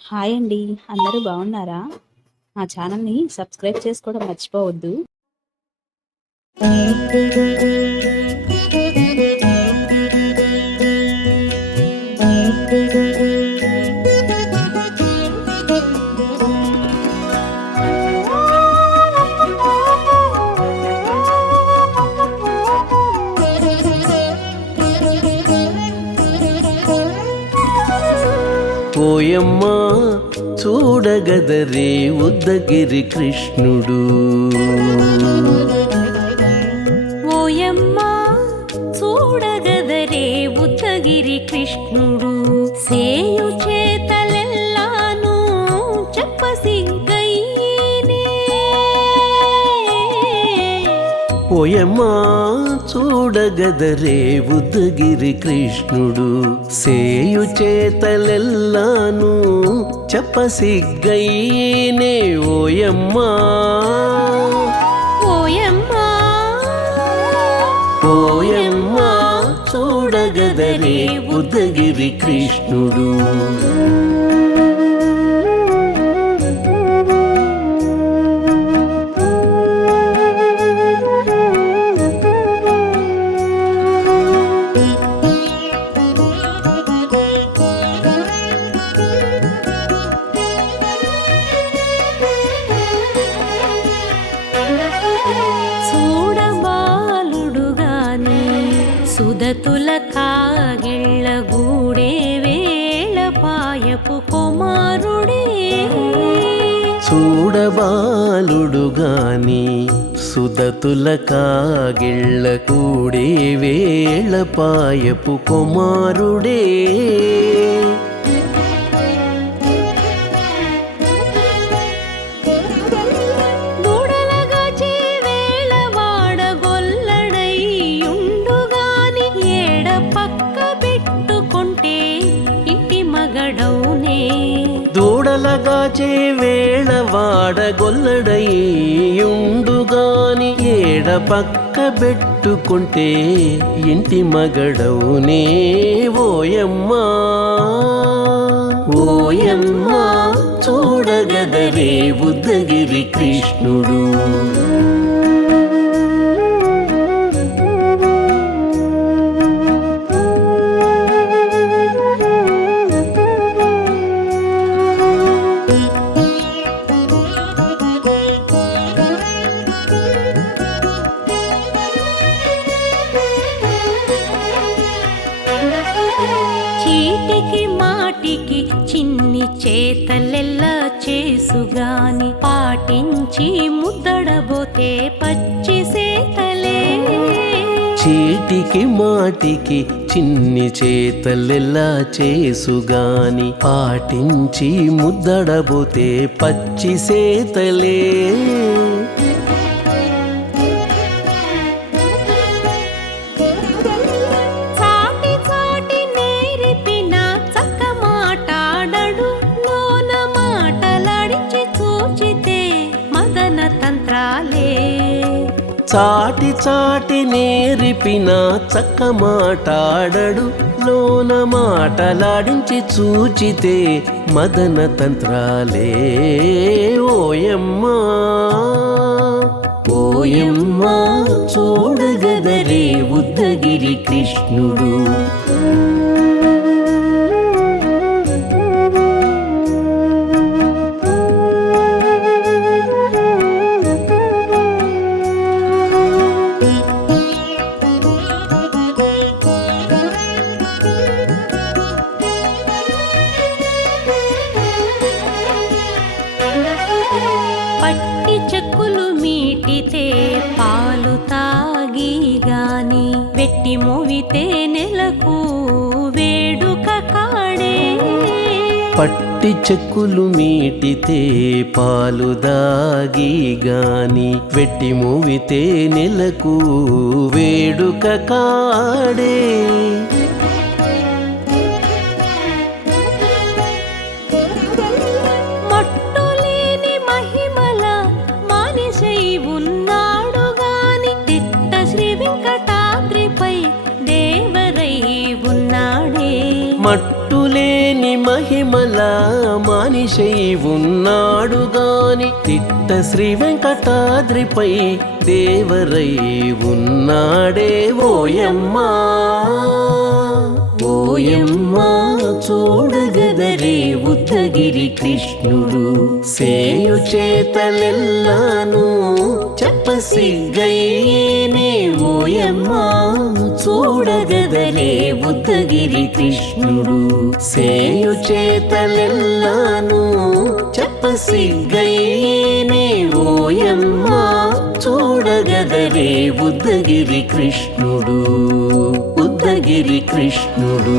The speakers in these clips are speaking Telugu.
హాయ్ అండి. అందరూ బాగున్నారా? మా ఛానల్‌ని సబ్స్క్రైబ్ చేసుకోవడం మర్చిపోవద్దు. ఓయమ్మా చూడగదరే ఉద్దగిరి కృష్ణుడు. ఓయమ్మా చూడగదరే ఉద్దగిరి కృష్ణుడు. సేయు చేతలెల్లాను చెప్పసిగ్గయ్యేనే. ఓయమ్మా చూడగదరే ఉద్దగిరి కృష్ణుడు. సేయు చేతలెల్లాను చెప్పసిగ్గయ్యేనే. ఓయమ్మా ఓయమ్మా ఓయమ్మా చూడగదరే ఉద్దగిరి కృష్ణుడు. చూడబాలుడుగాని సుదతుల కాగిళ్ళ గూడే వేళ పాయపు కుమారుడే. చూడబాలుడుగాని సుదతుల కాగిళ్ళ కూడే వేళ పాయపు కుమారుడే. దూడలగాచే వేళ వాడగొల్లడయ్యుండుగాని ఏడ పక్క పెట్టుకుంటే ఇంటి మగడౌనే. దూడలగాచే వేళ వాడగొల్లడయ్యుండుగాని ఏడ పక్క పెట్టుకుంటే ఇంటి మగడవునే. ఓయమ్మా ఓయమ్మా చూడగదరే ఉద్దగిరి కృష్ణుడు. చీటికి మాటికి చిన్ని చేతలెల్లా చేసుగాని పాటించి ముద్దడబోతే పచ్చి సేతలే. చీటికి మాటికి చిన్ని చేతలెల్లా చేసుగాని పాటించి ముద్దడబోతే పచ్చి సేతలే. చాటి చాటి నేర్పిన చక్క మాటాడడు లోన మాటలాడించి చూచితే మదన తంత్రాలే. చాటి చాటి నేర్పిన చక్క మాటాడడు లోన మాటలాడించి చూచితే మదన తంత్రాలే. ఓయమ్మా ఓయమ్మా చూడగదరే ఉద్దగిరి కృష్ణుడు. పట్టి చెక్కులు మీటితే పాలు తాగి గాని వెట్టి మోవితే నెలకు వేడుక కాడే. పట్టి చెక్కులు మీటితే పాలు దాగి గాని వెట్టి మూవితే నెలకు వేడుక కాడే. మట్టులేని మహిమల మానిషై ఉన్నాడు గాని తిట్ట శ్రీ వెంకటాద్రిపై దేవరై ఉన్నాడే. మట్టులేని మహిమ మహిమల మానిషై ఉన్నాడు గాని తిట్ట శ్రీ వెంకటాద్రిపై దేవరై ఉన్నాడే ఓయమ్మా ఓయమ్మా చూడగదరే ఉద్దగిరి కృష్ణుడు సేయు చేతలెల్లాను చెప్పసిగ్గయ్యేనే ఓయమ్మా చూడగదరే ఉద్దగిరి కృష్ణుడు సేయు చేతలెల్లాను చెప్పసిగ్గయ్యేనే ఓయమ్మా చూడగదరే ఉద్దగిరి కృష్ణుడు ఉద్దగిరి కృష్ణుడు.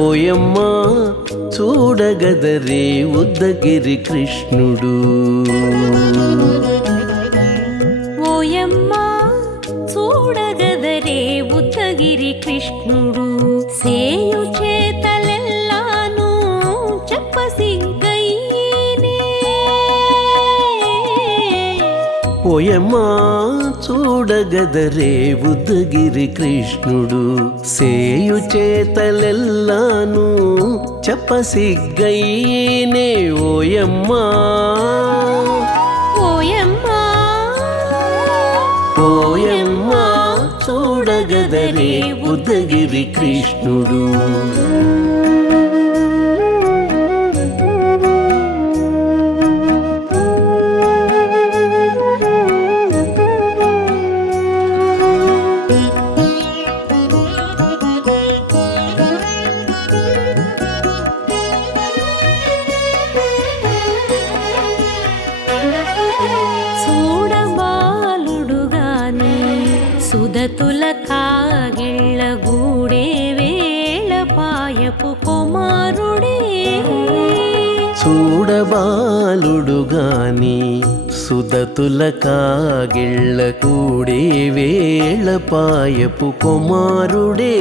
ఓయమ్మా చూడగదరే ఉద్దగిరి కృష్ణుడు ఓయమ్మా చూడగదరే ఉద్దగిరి కృష్ణుడు సేయు చేతలెల్లాను చెప్పసిగ్గయ్యేనే ఓయమ్మా చూడగదరే ఉద్దగిరి కృష్ణుడు సేయు చేతలెల్లాను చెప్పసిగ్గయ్యేనే ఓయమ్మా ఓయమ్మా ఓయమ్మా చూడగదరే ఉద్దగిరి కృష్ణుడు. చూడబాలుడుగాని సుదతుల కాగిళ్ళ గూడే వేళ పాయపు కుమారుడే చూడబాలుడు గాని సుదతుల కాగిళ్ళ కూడే వేళ పాయపు కుమారుడే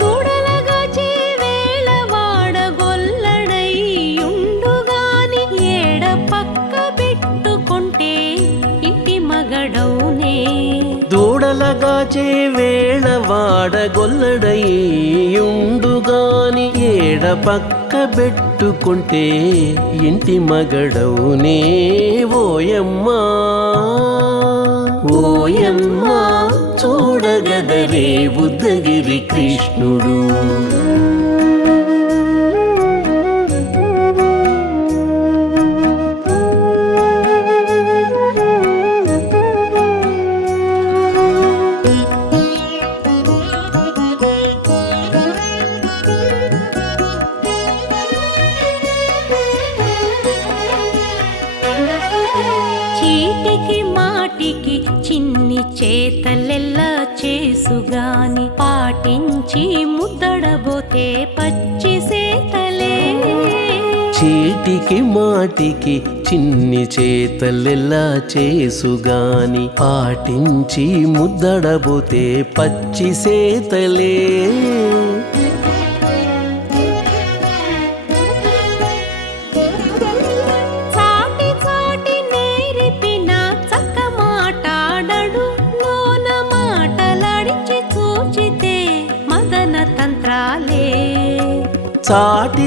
దూడలగాచే వేళ వాడగొల్లడయ్యుండుగాని ఏడ పక్క పెట్టుకుంటే ఇంటి మగడౌనే దూడలగాచే వేళ వాడగొల్లడయ్యుండుగాని ఏడ పక్క పెట్టుకుంటే ఇంటి మగడవునే ఓయమ్మా ఓయమ్మా చూడగదరే ఉద్దగిరి కృష్ణుడు. చీటికి మాటికి చిన్ని చేతలెల్లా చేసుగాని పాటించి ముద్దడబోతే పచ్చి సేతలే చీటికి మాటికి చిన్ని చేతలెల్లా చేసుగాని పాటించి ముద్దడబోతే పచ్చి సేతలే చాటి చాటి నేరిపిన చక్క మాటాడడు లోన మాటలాడించి చూచితే మదన తంత్రాలే చాటి